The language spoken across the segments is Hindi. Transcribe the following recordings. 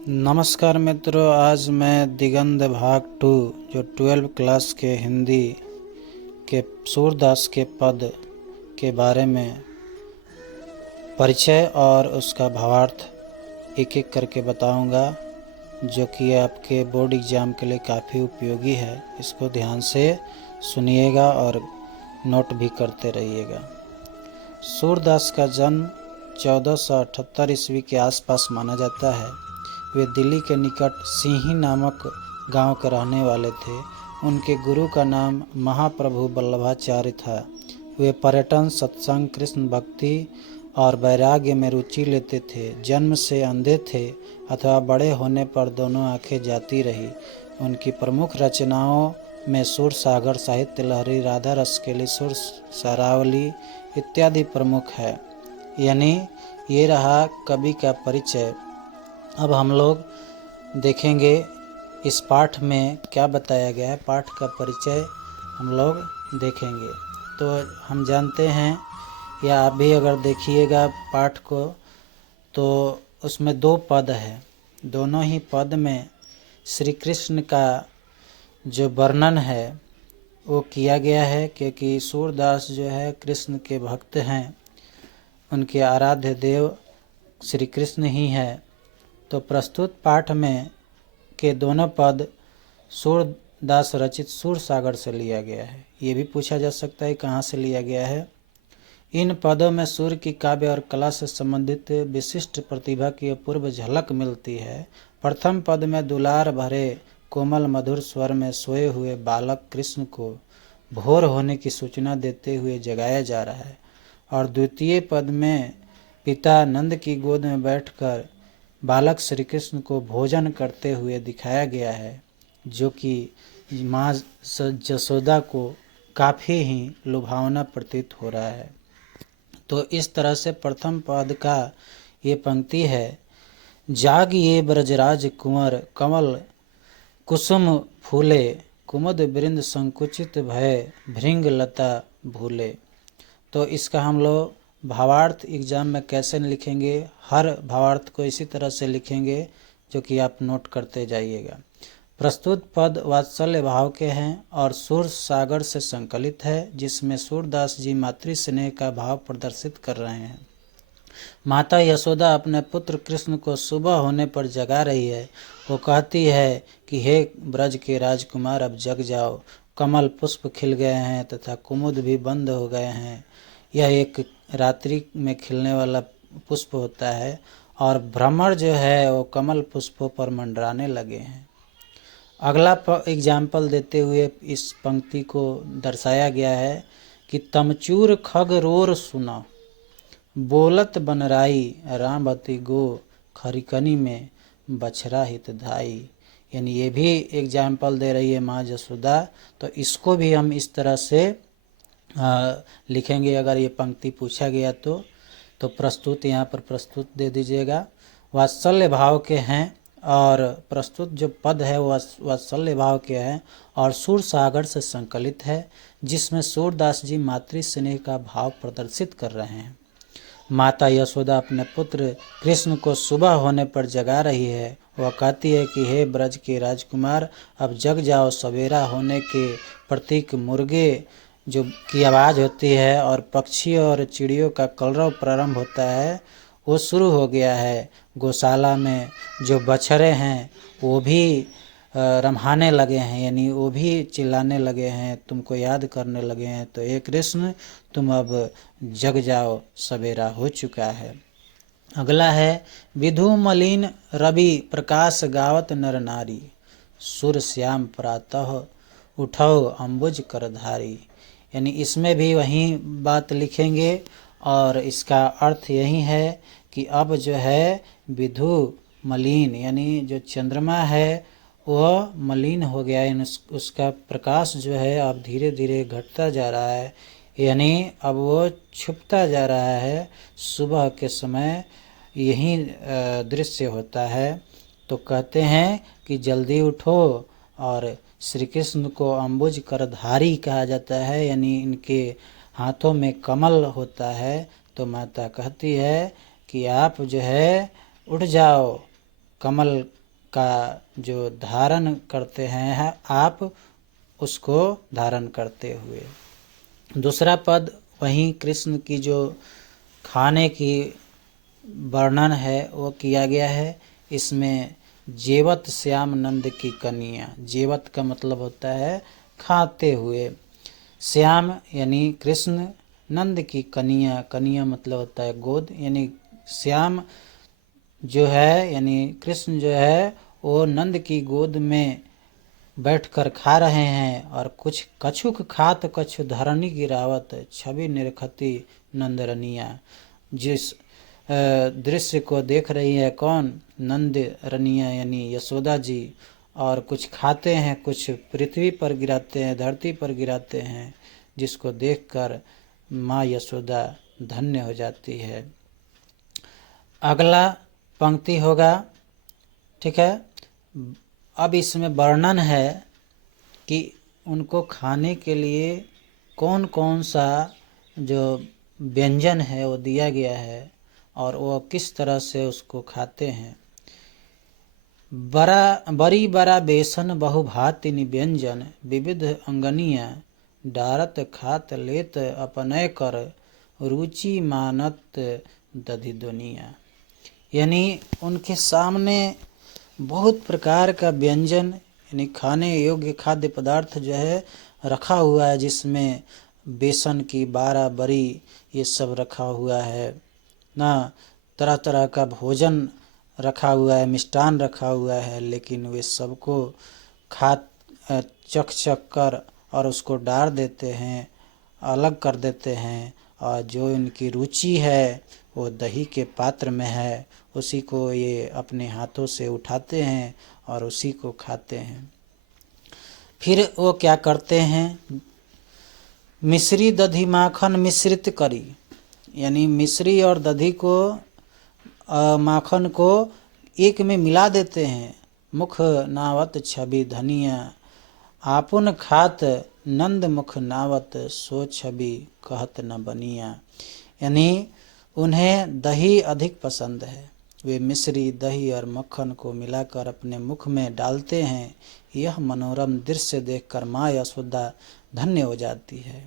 नमस्कार मित्रों, आज मैं दिगंत भाग 2 जो 12 क्लास के हिंदी के सूरदास के पद के बारे में परिचय और उसका भावार्थ एक एक करके बताऊंगा, जो कि आपके बोर्ड एग्ज़ाम के लिए काफ़ी उपयोगी है। इसको ध्यान से सुनिएगा और नोट भी करते रहिएगा। सूरदास का जन्म 1478 ईस्वी के आसपास माना जाता है। वे दिल्ली के निकट सिंही नामक गांव के रहने वाले थे। उनके गुरु का नाम महाप्रभु वल्लभाचार्य था। वे पर्यटन, सत्संग, कृष्ण भक्ति और वैराग्य में रुचि लेते थे। जन्म से अंधे थे अथवा बड़े होने पर दोनों आंखें जाती रही। उनकी प्रमुख रचनाओं में सुर सागर, साहित्य लहरी, राधा रसकेली, सुर सारावली इत्यादि प्रमुख है। यानी ये रहा कवि का परिचय। अब हम लोग देखेंगे इस पाठ में क्या बताया गया है। पाठ का परिचय हम लोग देखेंगे। तो हम जानते हैं, या आप भी अगर देखिएगा पाठ को, तो उसमें 2 पद है। दोनों ही पद में श्री कृष्ण का जो वर्णन है वो किया गया है, क्योंकि सूरदास जो है कृष्ण के भक्त हैं। उनके आराध्य देव श्री कृष्ण ही है। तो प्रस्तुत पाठ में के दोनों पद सूरदास रचित सुर सागर से लिया गया है। ये भी पूछा जा सकता है कहाँ से लिया गया है। इन पदों में सूर की काव्य और कला से संबंधित विशिष्ट प्रतिभा की अपूर्व झलक मिलती है। प्रथम पद में दुलार भरे कोमल मधुर स्वर में सोए हुए बालक कृष्ण को भोर होने की सूचना देते हुए जगाया जा रहा है, और द्वितीय पद में पिता नंद की गोद में बैठकर बालक श्री कृष्ण को भोजन करते हुए दिखाया गया है, जो कि माँ जसोदा को काफ़ी ही लुभावना प्रतीत हो रहा है। तो इस तरह से प्रथम पद का ये पंक्ति है। जाग ये ब्रजराज कुंवर, कमल कुसुम फूले, कुमुद वृंद संकुचित भय, भृंग लता भूले। तो इसका हम लोग भावार्थ एग्जाम में कैसे लिखेंगे, हर भावार्थ को इसी तरह से लिखेंगे, जो कि आप नोट करते जाइएगा। प्रस्तुत पद वात्सल्य भाव के हैं और सुर सागर से संकलित है, जिसमें सूरदास जी मातृ स्नेह का भाव प्रदर्शित कर रहे हैं। माता यशोदा अपने पुत्र कृष्ण को सुबह होने पर जगा रही है। वो कहती है कि हे ब्रज के राजकुमार, अब जग जाओ। कमल पुष्प खिल गए हैं तथा कुमुद भी बंद हो गए हैं। यह एक रात्रि में खिलने वाला पुष्प होता है, और भ्रमर जो है वो कमल पुष्पों पर मंडराने लगे हैं। अगला एग्जाम्पल देते हुए इस पंक्ति को दर्शाया गया है कि तमचूर खग रोर सुना, बोलत बनराई, रामवती गो, खरिकनी में बछरा हित धाई। यानी ये भी एग्जाम्पल दे रही है माँ जसोदा। तो इसको भी हम इस तरह से लिखेंगे अगर ये पंक्ति पूछा गया तो प्रस्तुत यहाँ पर प्रस्तुत दे दीजिएगा। वात्सल्य भाव के हैं, और प्रस्तुत जो पद है वो वात्सल्य भाव के हैं और सुर सागर से संकलित है, जिसमें सूरदास जी मातृ स्नेह का भाव प्रदर्शित कर रहे हैं। माता यशोदा अपने पुत्र कृष्ण को सुबह होने पर जगा रही है। वह कहती है कि हे ब्रज के राजकुमार, अब जग जाओ। सवेरा होने के प्रतीक मुर्गे जो की आवाज़ होती है और पक्षियों और चिड़ियों का कलरव प्रारंभ होता है, वो शुरू हो गया है। गौशाला में जो बछड़े हैं वो भी रम्हाने लगे हैं, यानी वो भी चिल्लाने लगे हैं, तुमको याद करने लगे हैं। तो हे कृष्ण, तुम अब जग जाओ, सवेरा हो चुका है। अगला है विधु मलिन रवि प्रकाश गावत नर नारी, सुर श्याम प्रातः उठो अम्बुज करधारी। यानी इसमें भी वही बात लिखेंगे, और इसका अर्थ यही है कि अब जो है विधु मलिन, यानी जो चंद्रमा है वह मलिन हो गया है, उसका प्रकाश जो है अब धीरे धीरे घटता जा रहा है, यानी अब वो छुपता जा रहा है। सुबह के समय यही दृश्य होता है। तो कहते हैं कि जल्दी उठो, और श्री कृष्ण को अम्बुज करधारी कहा जाता है, यानी इनके हाथों में कमल होता है। तो माता कहती है कि आप जो है उठ जाओ, कमल का जो धारण करते हैं आप, उसको धारण करते हुए। दूसरा पद वहीं कृष्ण की जो खाने की वर्णन है वो किया गया है। इसमें जेवत श्याम नंद की कन्या, जेवत का मतलब होता है खाते हुए, श्याम यानी कृष्ण, नंद की कन्या, कन्या मतलब होता है गोद, यानी श्याम जो है यानी कृष्ण जो है वो नंद की गोद में बैठकर खा रहे हैं। और कुछ कछुक खात कछु धरणी गिरावत, छवि निरखती नंदरनिया। जिस दृश्य को देख रही है कौन? नंद रनिया यानी यशोदा जी। और कुछ खाते हैं, कुछ पृथ्वी पर गिराते हैं, धरती पर गिराते हैं, जिसको देखकर माँ यशोदा धन्य हो जाती है। अगला पंक्ति होगा, ठीक है। अब इसमें वर्णन है कि उनको खाने के लिए कौन कौन सा जो व्यंजन है वो दिया गया है और वो किस तरह से उसको खाते हैं। बरी बरा बेसन बहुभाति व्यंजन, विविध अंगनिया डारत खात लेत अपनय कर, रुचि मानत दधि दुनिया। यानी उनके सामने बहुत प्रकार का व्यंजन यानी खाने योग्य खाद्य पदार्थ जो है रखा हुआ है, जिसमें बेसन की 12 बरी ये सब रखा हुआ है ना, तरह तरह का भोजन रखा हुआ है, मिष्टान रखा हुआ है। लेकिन वे सबको खा चख चख कर और उसको डाल देते हैं, अलग कर देते हैं। और जो इनकी रुचि है वो दही के पात्र में है, उसी को ये अपने हाथों से उठाते हैं और उसी को खाते हैं। फिर वो क्या करते हैं? मिश्री दधी माखन मिश्रित करी, यानी मिश्री और दधी को माखन को एक में मिला देते हैं। मुख नावत छवि धनिया, आपुन खात नंद मुख नावत, सो छवि कहत न बनिया। यानी उन्हें दही अधिक पसंद है, वे मिश्री दही और मक्खन को मिलाकर अपने मुख में डालते हैं। यह मनोरम दृश्य देखकर माँ यशोदा धन्य हो जाती है।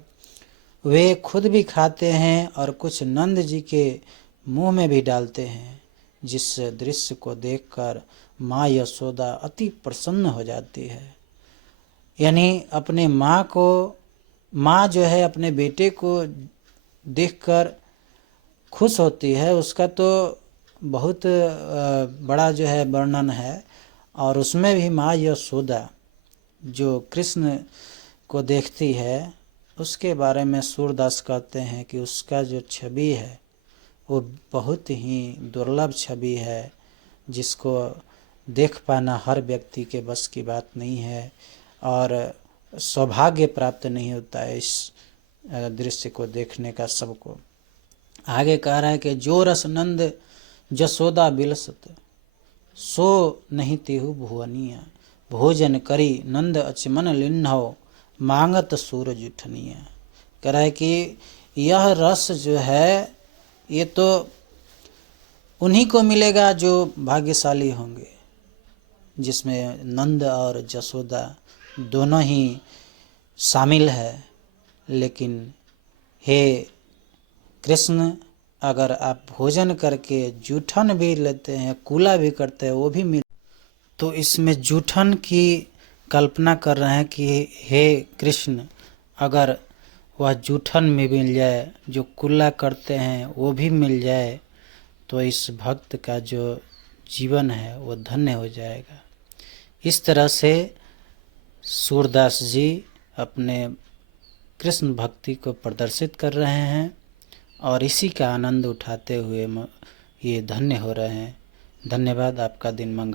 वे खुद भी खाते हैं और कुछ नंद जी के मुंह में भी डालते हैं, जिस दृश्य को देखकर माँ यशोदा अति प्रसन्न हो जाती है। यानी अपने माँ जो है अपने बेटे को देखकर खुश होती है, उसका तो बहुत बड़ा जो है वर्णन है। और उसमें भी माँ यशोदा जो कृष्ण को देखती है उसके बारे में सूरदास कहते हैं कि उसका जो छवि है वो बहुत ही दुर्लभ छवि है, जिसको देख पाना हर व्यक्ति के बस की बात नहीं है और सौभाग्य प्राप्त नहीं होता है इस दृश्य को देखने का सबको। आगे कह रहा है कि जो रस नंद जसोदा बिलसत, सो नहीं तेहु भुवनिया, भोजन करी नंद अचमन लिन्हो, मांगत सूरज उठनिया। कह रहा है कि यह रस जो है ये तो उन्हीं को मिलेगा जो भाग्यशाली होंगे, जिसमें नंद और जसोदा दोनों ही शामिल है। लेकिन हे कृष्ण, अगर आप भोजन करके जूठन भी लेते हैं, कूला भी करते हैं, वो भी मिल, तो इसमें जूठन की कल्पना कर रहे हैं कि हे कृष्ण, अगर वह जूठन में मिल जाए, जो कुल्ला करते हैं वो भी मिल जाए, तो इस भक्त का जो जीवन है वो धन्य हो जाएगा। इस तरह से सूरदास जी अपने कृष्ण भक्ति को प्रदर्शित कर रहे हैं और इसी का आनंद उठाते हुए ये धन्य हो रहे हैं। धन्यवाद। आपका दिन मंगल।